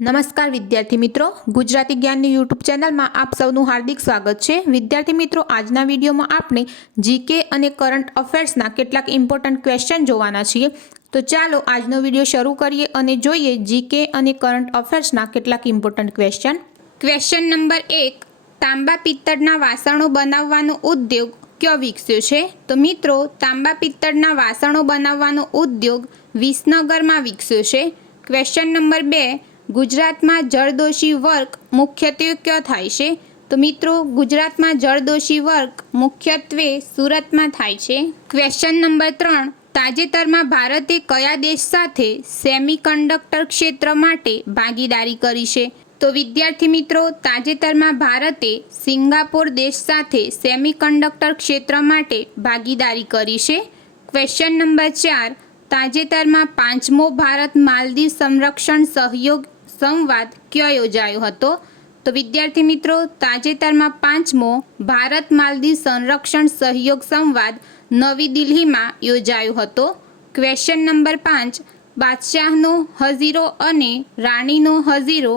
નમસ્કાર વિદ્યાર્થી મિત્રો, ગુજરાતી જ્ઞાનની યુટ્યુબ ચેનલમાં આપ સૌનું હાર્દિક સ્વાગત છે। વિદ્યાર્થી મિત્રો, આજના વિડીયોમાં આપણે જીકે અને કરંટ અફેર્સના કેટલાક ઇમ્પોર્ટન્ટ ક્વેશ્ચન જોવાના છીએ। તો ચાલો આજનો વિડીયો શરૂ કરીએ અને જોઈએ જીકે અને કરંટ અફેર્સના કેટલાક ઇમ્પોર્ટન્ટ ક્વેશ્ચન। ક્વેશ્ચન નંબર 1, તાંબા પિત્તળના વાસણો બનાવવાનો ઉદ્યોગ ક્યો વિકસ્યો છે? તો મિત્રો, તાંબા પિત્તળના વાસણો બનાવવાનો ઉદ્યોગ વિસનગરમાં વિકસ્યો છે। ક્વેશ્ચન નંબર 2, ગુજરાતમાં જળદોશી વર્ક મુખ્યત્વે ક્યાં થાય છે? તો મિત્રો, ગુજરાતમાં જળદોશી વર્ક મુખ્યત્વે સુરતમાં થાય છે। ક્વેશ્ચન નંબર 3, તાજેતરમાં ભારતે કયા દેશ સાથે સેમિકન્ડક્ટર ક્ષેત્ર માટે ભાગીદારી કરી છે? તો વિદ્યાર્થી મિત્રો, તાજેતરમાં ભારતે સિંગાપોર દેશ સાથે સેમિકન્ડક્ટર ક્ષેત્ર માટે ભાગીદારી કરી છે। ક્વેશ્ચન નંબર 4, તાજેતરમાં 5મો ભારત માલદીવ સંરક્ષણ સહયોગ સંવાદ ક્યાં યોજાયો હતો? તો વિદ્યાર્થી મિત્રો, તાજેતરમાં 5મો ભારત માલદીવ સંરક્ષણ સહયોગ સંવાદ નવી દિલ્હીમાં યોજાયો હતો। ક્વેશ્ચન નંબર 5, બાદશાહનો હજીરો અને રાણીનો હજીરો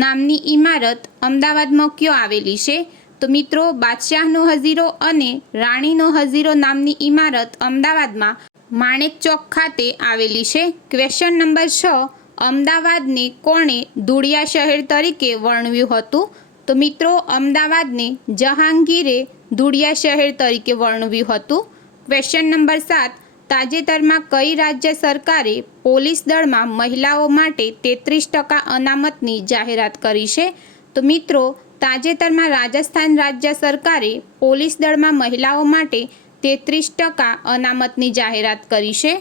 નામની ઇમારત અમદાવાદમાં ક્યાં આવેલી છે? તો મિત્રો, બાદશાહનો હજીરો અને રાણીનો હજીરો નામની ઇમારત અમદાવાદમાં માણેક ચોક ખાતે આવેલી છે। ક્વેશ્ચન નંબર 6, અમદાવાદને કોણે ધૂળિયા શહેર તરીકે વર્ણવ્યું હતું? તો મિત્રો, અમદાવાદને જહાંગીરે ધૂળિયા શહેર તરીકે વર્ણવ્યું હતું। ક્વેશ્ચન નંબર 7, તાજેતરમાં કઈ રાજ્ય સરકારે પોલીસ દળમાં મહિલાઓ માટે 33% અનામતની જાહેરાત કરી છે? તો મિત્રો, તાજેતરમાં રાજસ્થાન રાજ્ય સરકારે પોલીસ દળમાં મહિલાઓ માટે 33% અનામતની જાહેરાત કરી છે।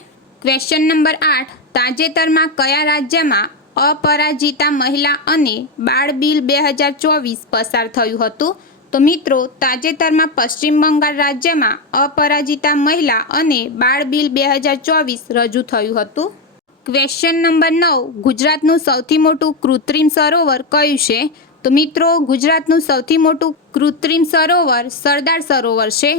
ક્વેશ્ચન નંબર 8, તાજેતરમાં કયા રાજ્યમાં અપરાજિતા મહિલા અને બાળ બિલ 2024 પસાર થયું હતું? તો મિત્રો, તાજેતરમાં પશ્ચિમ બંગાળ રાજ્યમાં અપરાજિતા મહિલા અને બાળ બિલ 2024 રજૂ થયું હતું। ક્વેશ્ચન નંબર 9, ગુજરાતનું સૌથી મોટું કૃત્રિમ સરોવર કયું છે? તો મિત્રો, ગુજરાતનું સૌથી મોટું કૃત્રિમ સરોવર સરદાર સરોવર છે।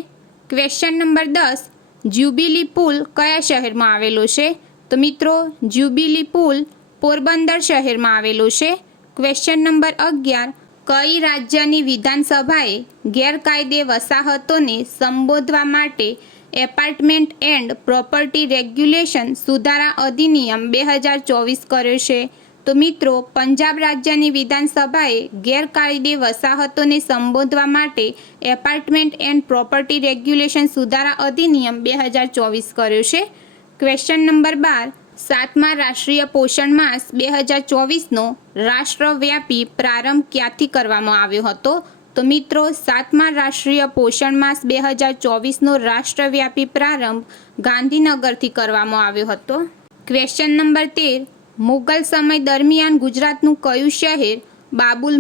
ક્વેશ્ચન નંબર 10, જ્યુબિલી પુલ કયા શહેરમાં આવેલો છે? તો મિત્રો, જ્યુબિલી પુલ પોરબંદર શહેરમાં આવેલો છે। ક્વેશ્ચન નંબર 11, કઈ રાજ્યની વિધાનસભાએ ગેરકાયદે વસાહતોને સંબોધવા માટે એપાર્ટમેન્ટ એન્ડ પ્રોપર્ટી રેગ્યુલેશન સુધારા અધિનિયમ 2024 કર્યો છે? તો મિત્રો, પંજાબ રાજ્યની વિધાનસભાએ ગેરકાયદે વસાહતોને સંબોધવા માટે એપાર્ટમેન્ટ એન્ડ પ્રોપર્ટી રેગ્યુલેશન સુધારા અધિનિયમ 2024 કર્યો છે। ક્વેશ્ચન નંબર 12, 7મા રાષ્ટ્રીય પોષણ માસ 2024નો રાષ્ટ્રવ્યાપી પ્રારંભ ક્યાંથી કરવામાં આવ્યો હતો? તો મિત્રો, 7મા રાષ્ટ્રીય પોષણ માસ 2024નો રાષ્ટ્રવ્યાપી પ્રારંભ ગાંધીનગરથી કરવામાં આવ્યો હતો। ક્વેશ્ચન નંબર 13, મુગલ સમય દરમિયાન ગુજરાતનું કયું શહેર બાબુલ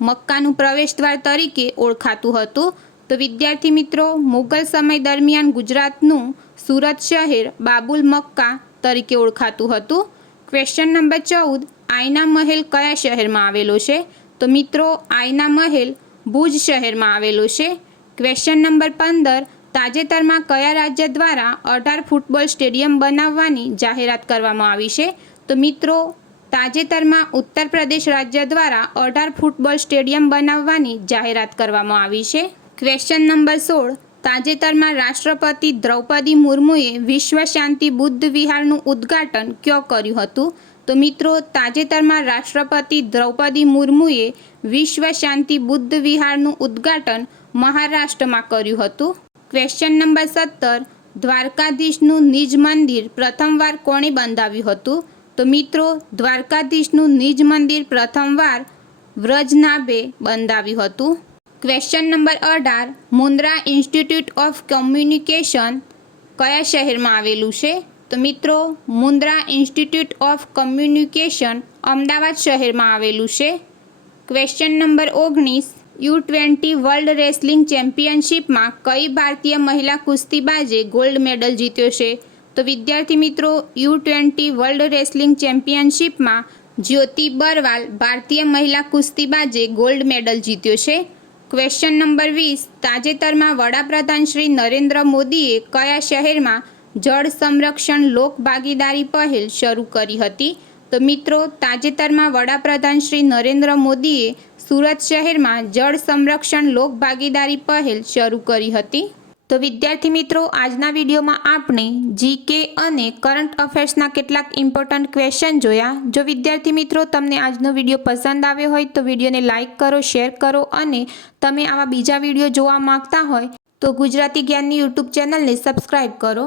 મક્કાનું પ્રવેશદ્વાર તરીકે ઓળખાતું હતું? તો વિદ્યાર્થી મિત્રો, મુગલ સમય દરમિયાન ગુજરાતનું સુરત શહેર બાબુલ મક્કા તરીકે ઓળખાતું હતું। ક્વેશ્ચન નંબર 14, આયના મહેલ કયા શહેરમાં આવેલો છે? તો મિત્રો, આયના મહેલ ભુજ શહેરમાં આવેલો છે। ક્વેશ્ચન નંબર 15, તાજેતરમાં કયા રાજ્ય દ્વારા 18 ફૂટબોલ સ્ટેડિયમ બનાવવાની જાહેરાત કરવામાં આવી છે? તો મિત્રો, તાજેતરમાં ઉત્તર પ્રદેશ રાજ્ય દ્વારા 18 ફૂટબોલ સ્ટેડિયમ બનાવવાની જાહેરાત કરવામાં આવી છે। ક્વેશ્ચન નંબર 16, તાજેતરમાં રાષ્ટ્રપતિ દ્રૌપદી મુર્મુએ વિશ્વ શાંતિ બુદ્ધ વિહારનું ઉદ્ઘાટન ક્યાં કર્યું હતું? તો મિત્રો, તાજેતરમાં રાષ્ટ્રપતિ દ્રૌપદી મુર્મુએ વિશ્વ શાંતિ બુદ્ધ વિહારનું ઉદ્ઘાટન મહારાષ્ટ્રમાં કર્યું હતું। ક્વેશ્ચન નંબર 17, દ્વારકાધીશનું નિજ મંદિર પ્રથમવાર કોણે બંધાવ્યું હતું? તો મિત્રો, દ્વારકાધીશનું નિજ મંદિર પ્રથમવાર વ્રજનાભે બંધાવ્યું હતું। Question number 18, Mundra institute of communication કયા શહેરમાં આવેલું છે? તો મિત્રો, Mundra institute of communication Ahmedabad શહેરમાં આવેલું છે। Question number 19, U20 world wrestling ચેમ્પિયનશિપમાં કઈ ભારતીય મહિલા કુસ્તીબાજે ગોલ્ડ મેડલ જીત્યો છે? તો વિદ્યાર્થી મિત્રો, U20 વર્લ્ડ રેસલિંગ ચેમ્પિયનશિપમાં જ્યોતિ બરવાલ ભારતીય મહિલા કુસ્તીબાજે ગોલ્ડ મેડલ જીત્યો છે। ક્વેશ્ચન નંબર 20, તાજેતરમાં વડાપ્રધાન શ્રી નરેન્દ્ર મોદીએ કયા શહેરમાં જળ સંરક્ષણ લોક ભાગીદારી પહેલ શરૂ કરી હતી? તો તો મિત્રો, તાજેતરમાં વડાપ્રધાન શ્રી નરેન્દ્ર મોદીએ સુરત શહેરમાં જળ સંરક્ષણ લોક ભાગીદારી પહેલ શરૂ કરી હતી. તો વિદ્યાર્થી મિત્રો, આજના વિડીયોમાં આપણે જીકે અને કરંટ અફેર્સના કેટલાક ઇમ્પોર્ટન્ટ ક્વેશ્ચન જોયા. જો વિદ્યાર્થી મિત્રો તમને આજનો વિડીયો પસંદ આવ્યો હોય તો વિડીયોને લાઇક કરો, શેર કરો અને તમે આવા બીજા વિડીયો જોવા માંગતા હોય તો ગુજરાતી જ્ઞાનની યુટ્યુબ ચેનલને સબસ્ક્રાઈબ કરો.